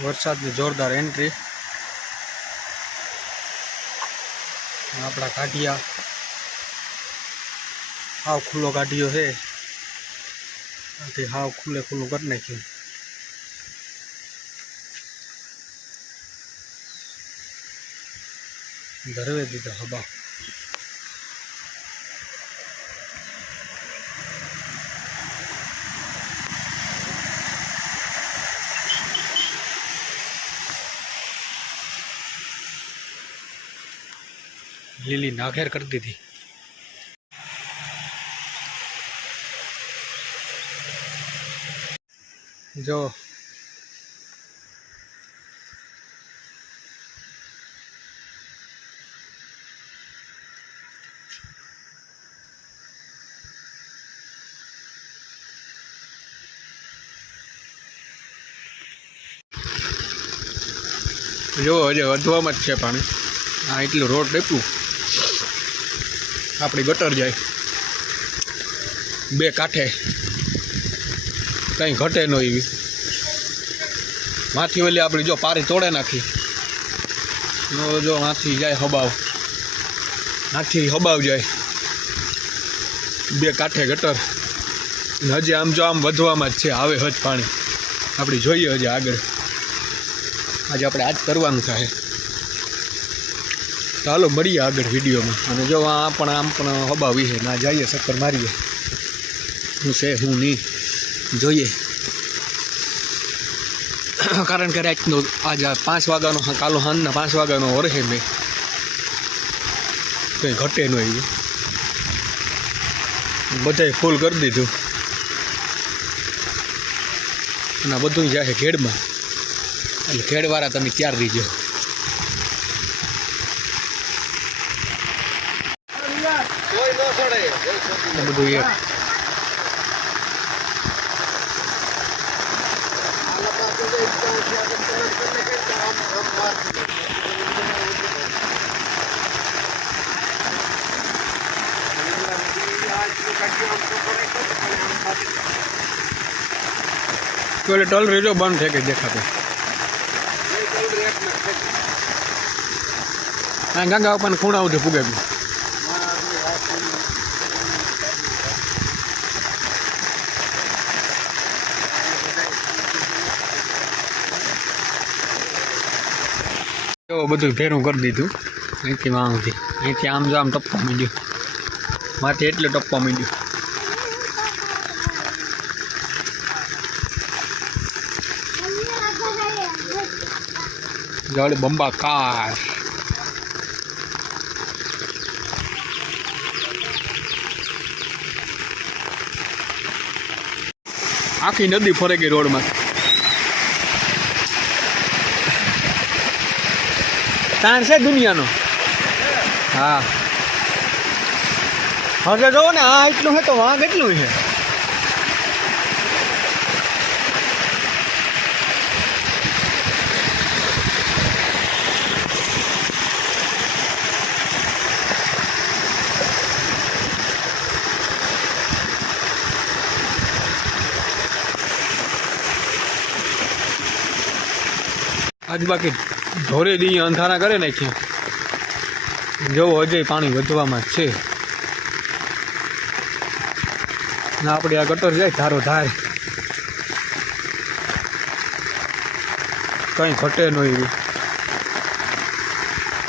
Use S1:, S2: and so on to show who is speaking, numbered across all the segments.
S1: વરસાદની જોરદાર એન્ટ્રી આપણા કાઢિયા. હાવ ખુલ્લો કાઢિયો છે. આથી હાવ ખુલ્લે ખુલ્લું કરી નાખ્યું. ધરવે દીધો હબા. લીલી નાખેર કરી દીધી. જો. જો, હજે વધવામાં જ છે પાણી. આ એટલું રોડ ડેપું આપણી ગટર જાય. બે કાંઠે. કંઈ ઘટે ન એવી. માથી ઓલી આપણી જો પારી તોડે નાખી. જો આથી જાય હબાવ. હાથી હબાવ જાય. બે કાંઠે ગટર. હજી આમ જો આમ વધવામાં જ છે, આવે હજ પાણી. આપણે જોઈએ હજી આગળ. આજે આપણે આજ કરવાનું થાય. ચાલો મળીએ આગળ વિડીયોમાં. અને જો આ પણ આમ પણ હબાવી છે, ના જઈએ ચક્કર મારીએ. શું છે, હું નહીં જોઈએ. કારણ કે રાતનો આજ પાંચ વાગ્યાનો કાલો સાંજના પાંચ વાગ્યાનો ઓરહે મેં. કંઈ ઘટે ન બધાએ ફૂલ કરી દીધું. અને બધું જાય ઘેડમાં. એટલે ખેડવાળા તમે ત્યાર રહીજો બધું એક. એટલે ટોલ રેજો બંધ થઈ ગઈ દેખાતો. ગંગા ઉપર ખૂણા ઉઠે પૂગે બધું ફેરું કરી દીધું. અહીંથી માં સુધી અહીંથી આમ જો આમ ટપવા માંડ્યું. માથે એટલે ટપવા માંડ્યું. જળ બંબાકાર. આખી નદી ફરે ગઈ રોડમાં તાણ છે દુનિયાનો. હા. હવે જોવો ને, આ એટલું છે તો વાં કેટલું છે. આજ ઢોરે દી અંધારા કરે નાખ્યા જો હજે પાણી વધવામાં છે. ના, આપણે આ ગટર જાય, ધારો ધાર કંઈ ઘટે નહીં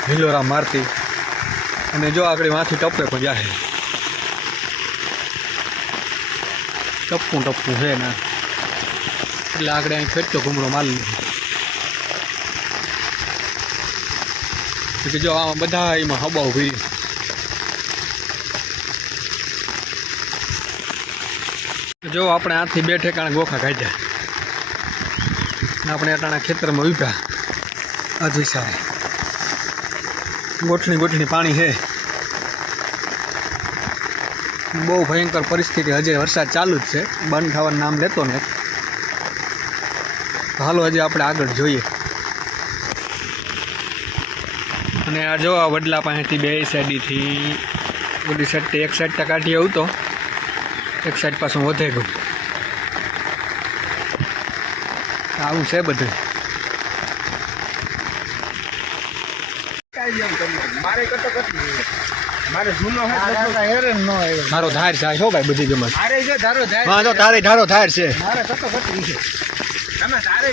S1: હિલોરા મારતી. અને જો આગળ માથી ટપે પણ જાય. ટપકું ટપકું છે ના. એટલે આગળ અહીં ખેંચતો ઘૂમરો મારી લીધો. કે જો આ બધા એમાં હબા ઊભી જો આપણે આથી બે ઠેકાણે ગોખા કાઢ્યા આપણે અટાણા ખેતરમાં ઉભ્યા હજુ સારે ગોઠણી ગોઠણી પાણી છે બહુ ભયંકર પરિસ્થિતિ હજી વરસાદ ચાલુ જ છે બંધ થવાનું નામ લેતો ને હાલો હજી આપણે આગળ જોઈએ અને આ જો આ વડલા પાસેથી બે સાઈડથી બધી સાઈડથી એક સાઈડ કાઢી આવું તો એક સાઈડ પાછું વધે ગયું આવું છે બધું.
S2: મારો
S1: ધાર થાય છો ભાઈ બધી જમા
S2: મારો ધારો
S1: ધાર છે.
S2: તારે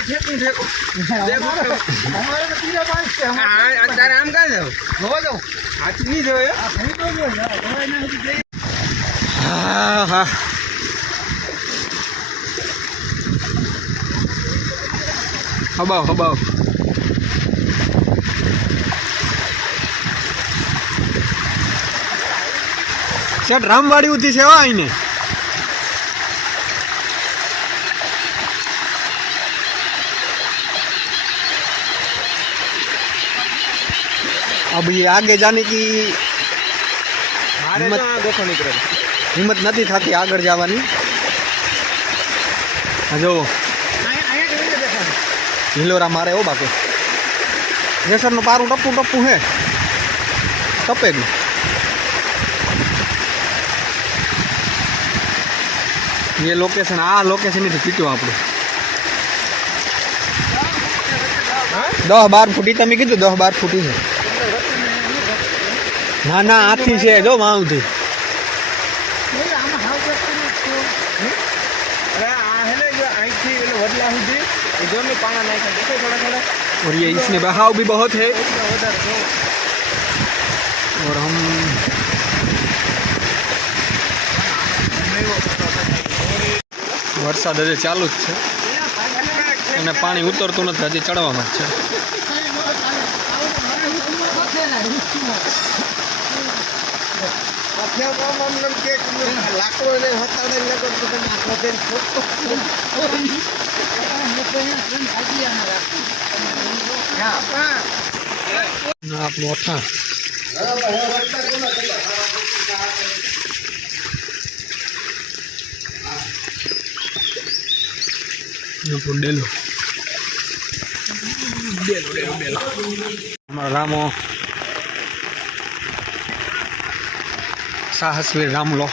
S3: અમારે પાંચ છે
S2: આમ કાં જાવ
S3: જોવા
S2: હાથ નહીં હો.
S1: હા હબાવ હબાવ. શેઠ રામવાડી ઉતી છે હો अब ये आगे जाने की
S2: મારે તો આ ગોખો નીકળે છે.
S1: હિંમત નથી થતી આગળ જવાની આ જો
S3: અહીંયા- અહીંયા જોઈને દેખાડો.
S1: હિલોરા મારે હો બાકી રેસરનું પારું ટપું ટપું હે ટપે ગયું એ લોકેશન આ લોકેશન થી પીટ્યું આપણું દસ બાર ફૂટી તમે કીધું દસ બાર ફૂટી છે ના ના આથી છે જો માઉથી
S3: નહીં, આમાં હાવ કરતું નથી.
S2: અરે આ હે ને જો અહીંથી એટલે વડલા સુધી એ જો મેં પાણા નાખ્યા દેખાય થોડા થોડા
S1: और ये इसमें बहाव भी बहुत है
S2: એટલા વધારે જો.
S1: और हम વરસાદ હજી ચાલુ જ છે અને પાણી ઉતરતું નથી હજી ચડવામાં જ છે
S2: લાકડો ને હતાડે લગન તો તમે આ બધે ફોટો હા પા
S1: આ આપણું અઠાણ આપણું ડેલો ડેલો ડેલો ડેલો અમારો રામો સાહસવીર રામલો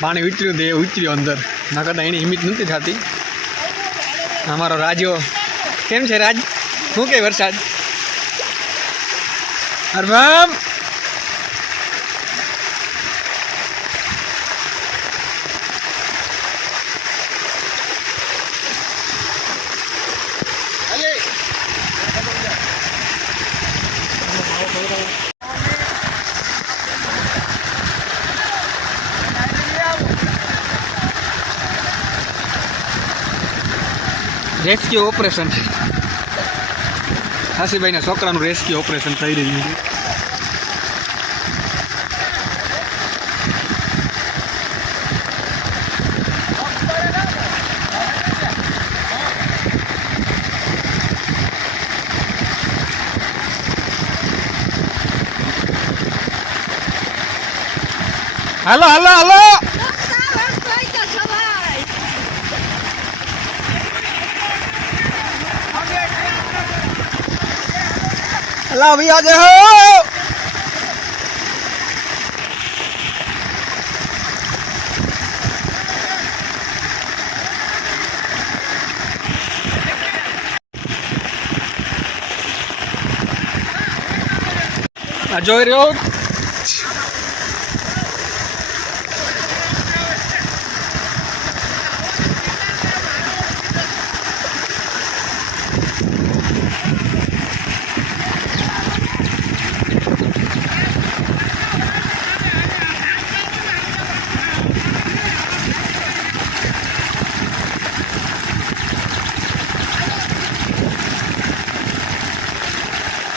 S1: પાણી ઉતર્યું દે ઉતર્યું અંદર. ના કરતાં એની હિંમત નથી થતી. અમારો રાજો કેમ છે રાજ? શું કે વરસાદ? હરભામ! રેસ્ક્યુ ઓપરેશન હાસીભાઈના છોકરાનું રેસ્ક્યુ ઓપરેશન થઈ રહ્યું છે. હાલો હાલો હાલો! અભી આજે હો. જોઈ રહ્યો?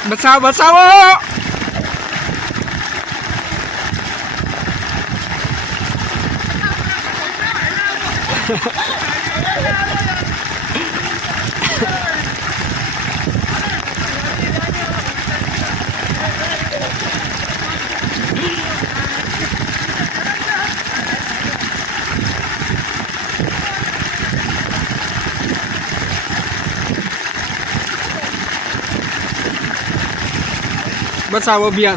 S3: Bà sao? Ba't sawa biyan?